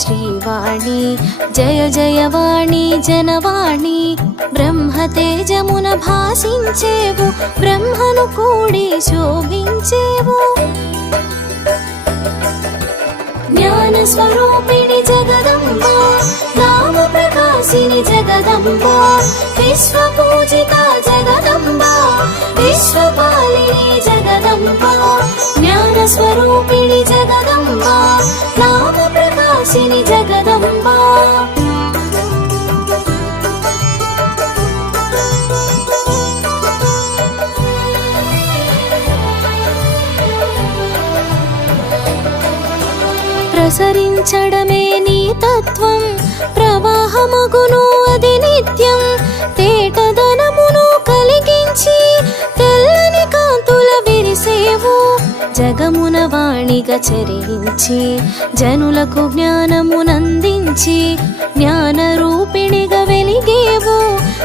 శ్రీవాణి జయ జయవాణి జనవాణి బ్రహ్మతేజమున భాసించేవు బ్రహ్మను కూడి శోభించేవు జ్ఞాన స్వరూపిణి జగదంబ నామ ప్రకాశిని జగదంబ విశ్వపూజిత జగదంబ విశ్వపాలిని జగదంబ జ్ఞాన స్వరూపిణి జగదంబ నామ ప్రకాశిని జగదంబ ప్రసరించడమే నీ తత్వం ప్రవాహమగును అది నిత్యం తేటదనమును కలిగించి తెల్లని కాంతుల విరిసేవు జగమున వాణిగా చరించి జనులకు జ్ఞానమునందించి జ్ఞాన రూపిణిగా వెలిగేవు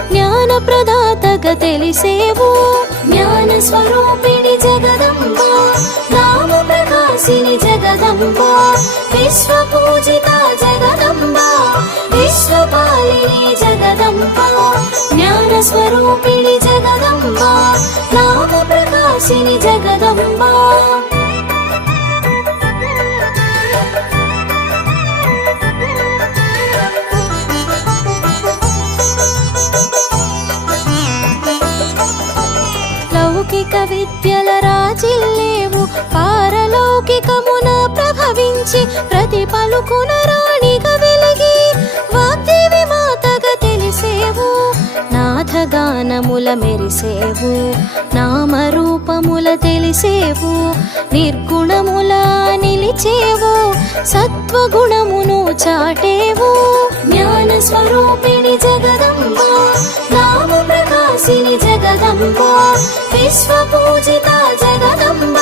జ్ఞాన ప్రదాతగా తెలిసేవు జ్ఞాన స్వరూపిణి జగదంబ నామ ప్రకాశిని జగదంబ విశ్వపూజిత జగదంబ విశ్వపాలిని జగదంబ జ్ఞాన స్వరూపిణి జగదంబ నామ ప్రకాశిని జగదంబ లౌకిక విద్యల రాజిల్లేవు పారలౌకికమున ప్రభవించి ప్రతి పలుకున రాణిగా వెలిగి వాగ్దేవి మాతగా తెలిసేవు నాథగానముల మెరిసేవు నామరూపముల తెలిసేవు నిర్గుణముల నిలిచేవు సత్వగుణమును చాటేవు జ్ఞాన స్వరూపిణి జగదంబ నామ ప్రకాశిని జగదంబ విశ్వపూజిత జగదంబ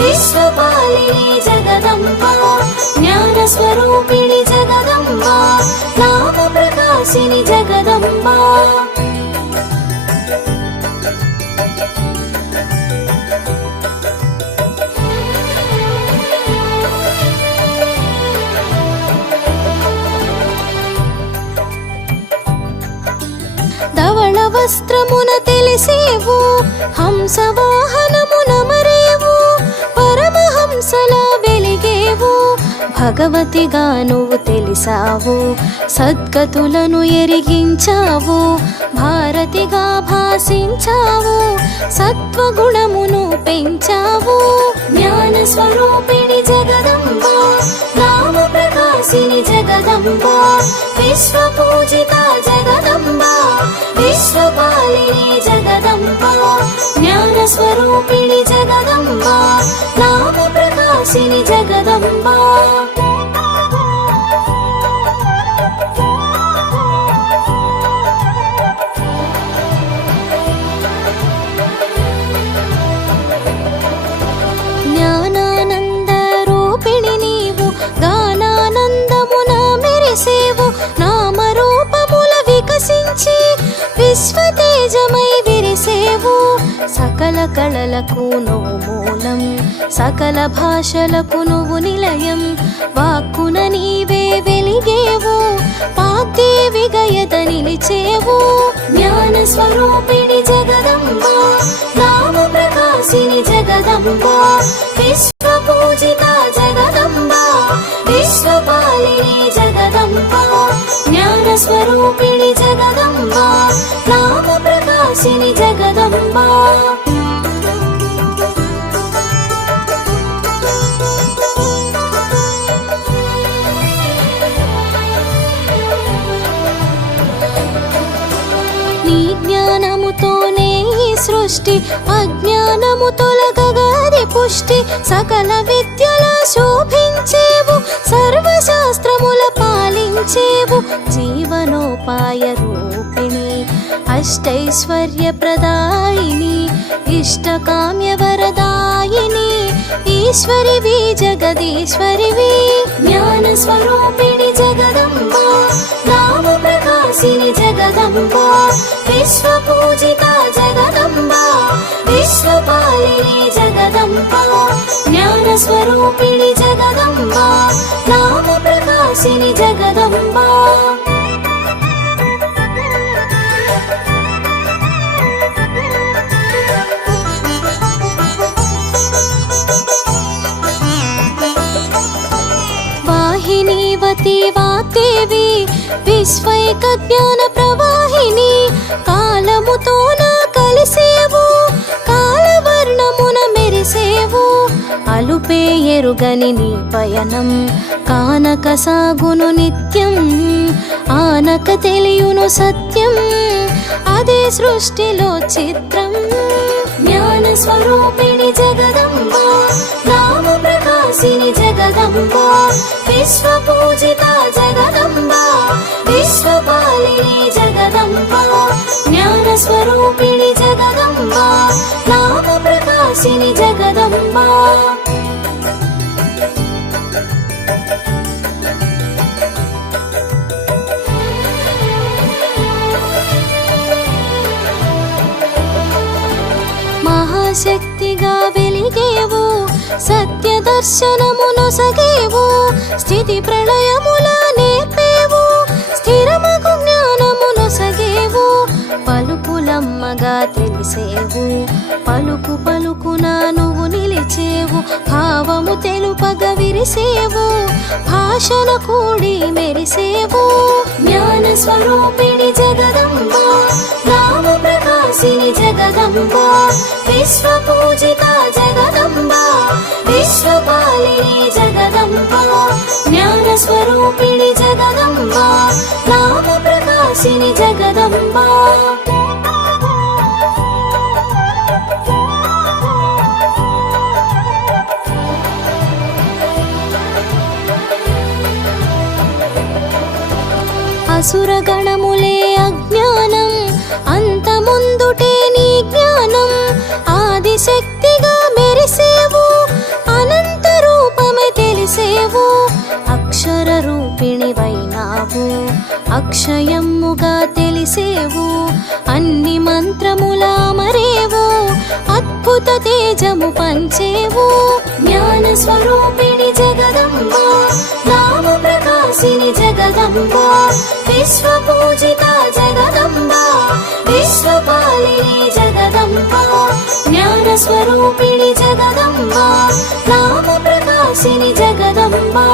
విశ్వపాలిని జగదంబ జ్ఞాన స్వరూపిణి జగదంబ నామ ప్రకాశిని జగదంబ ధవళ వస్త్రమున తెలిసేవు హంసవాహనమున మరేవు పరమహంసలా వెలిగేవు భగవతిగా నువ్వు తెలిసావు సద్గతులను ఎరిగించావు భారతిగా భాసించావు సత్వగుణమును పెంచావు జ్ఞాన స్వరూపిణి జగదంబ నామ ప్రకాశిని జగదంబ విశ్వపూజిత జగదంబ విశ్వపాలిని జగదంబ జ్ఞాన స్వరూపిణి జగదంబ నామ ప్రకాశిని జగదంబ జ్ఞానానంద రూపిణి నీవు గానానందమున మెరిసేవు నామరూపముల వికసించి విశ్వతేజమై విరిసేవు సకల కళలకు నువ్వు మూలం సకల భాషలకు నువ్వు నిలయం వాక్కున నీవే వెలిగేవు వాగ్దేవిగా ఎద నిలిచేవు జ్ఞాన స్వరూపిణి జగదంబ నామ ప్రకాశిని జగదంబ విశ్వపూజిత జగదంబ విశ్వపాలిని జగదంబ జ్ఞాన స్వరూపిణి జగదంబ నామ ప్రకాశిని జగదంబ నీ జ్ఞానముతోనే ఈ సృష్టి అజ్ఞానము తొలగగాది పుష్టి సకల విద్యల శోభించేవు సర్వశాస్త్రముల పాలించేవు జీవనోపాయ రూపిణి అష్టైశ్వర్య ప్రదాయిని ఇష్టకామ్య వరదాయిని ఈశ్వరివి జగదీశ్వరివి జ్ఞాన స్వరూపిణి జగదంబ నామ ప్రకాశిని జగదంబ విశ్వపూజిత జగదంబ విశ్వపాలిని జగదంబ జ్ఞాన స్వరూపిణి జగదంబ నామ ప్రకాశిని ప్రకాశిని జగదంబా. వాహినీవతి వాగ్దేవి విశ్వైక జ్ఞాన ప్రవాహిని, కాలముతోన కలిసేవు కాలవర్ణమున మెరిసేవు. అలుపే ఎరుగని నీ పయనం కానక సాగును నిత్యం, ఆనక తెలియును సత్యం అదే సృష్టిలో చిత్రం. జ్ఞాన స్వరూపిణి జగదంబా, నామ ప్రకాశిని జగదంబా, విశ్వ పూజిత జగదంబా, విశ్వపాలిని జగదంబా. జ్ఞాన స్వరూపిణి జగదంబా, నామ ప్రకాశిని జగదంబా. మహాశక్తిగా వెలిగేవు, సత్య దర్శనమునొసగేవు, స్థితి ప్రళయముల నేర్పేవు, స్థిరమగు జ్ఞానమునొసగేవు. పలుకులమ్మగా తెలిసేవు, పలుకు పలుకున నువ్వు నిలిచేవు, భావము తెలుపగ విరిసేవు, భాషణ కూడి మెరిసేవు. జ్ఞాన స్వరూపిణి జగదంబా, నామ ప్రకాశిని జగదంబా, విశ్వ పూజిత జగదంబా, విశ్వపాలిని జగదంబా. జ్ఞాన స్వరూపిణి జగదంబా, నామ ప్రకాశిని జగదంబా. అసురగణములే అజ్ఞానం అంతముందుటే నీ జ్ఞానం, ఆదిశక్తిగా మెరిసేవు, అనంత రూపమే తెలిసేవు. అక్షర రూపిణి వైనావు, అక్షయమ్ముగా తెలిసేవు, అన్ని మంత్రముల మరేవు, అద్భుత తేజము పంచేవు. జ్ఞాన స్వరూపిణి జగదంబా, నామ ప్రకాశిని జగదంబా, విశ్వ పూజిత జగదంబా, విశ్వపాలిని జగదంబా. జ్ఞాన స్వరూపిణి జగదంబా, నామ ప్రకాశిని జగదంబా.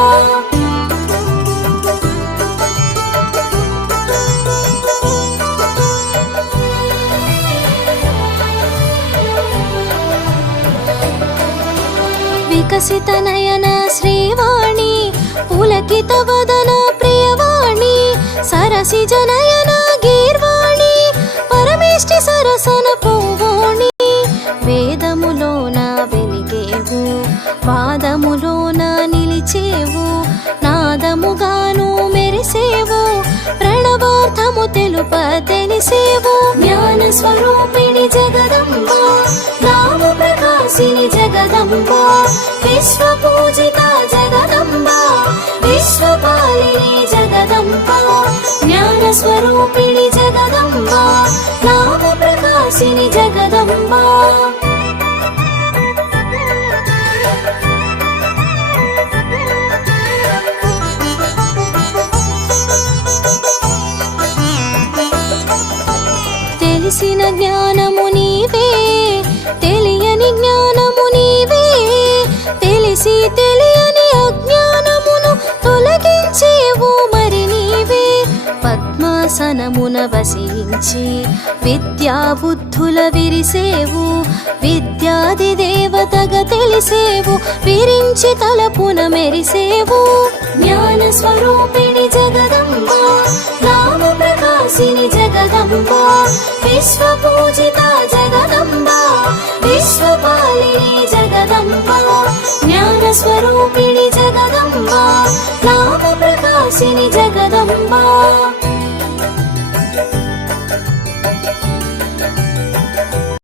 వికసిత నయన శ్రీవాణి, పులకిత వదన ప్రియవాణి, సరసిజ నయన గీర్వాణి, పరమేష్టి సరసన పూవోణి. వేదములోన వెలిగేవు, వాదములోన నిలిచేవు, నాదముగాను మెరిసేవు, ప్రణవార్థము తెలుప తెలిసేవు. జ్ఞాన స్వరూపిణి జగదంబా, నామ ప్రకాశిని జగదంబా, విశ్వ పూజిత జగదంబా, విశ్వపాలిని జగదంబా. జ్ఞాన స్వరూపిణి జగదంబా, నామ ప్రకాశిని జగదంబా. తెలిసిన జ్ఞానము నీవే, తెలియని జ్ఞానము నీవే, తెలిసి తెలియని అజ్ఞానమును తొలగించేవు మరి నీవే. పద్మాసనమున వసించి విద్యా బుద్ధుల విరిసేవు, విద్యాది దేవతగా తెలిసేవు, విరించి తలపున మెరిసేవు. జ్ఞాన స్వరూపిణి జగదంబా, నామ ప్రకాశిని జగదంబా, విశ్వ పూజిత జగదంబా, విశ్వపాలిని జగదంబా. జ్ఞాన స్వరూపిణి జగదంబా, నామ ప్రకాశిని జగదంబా.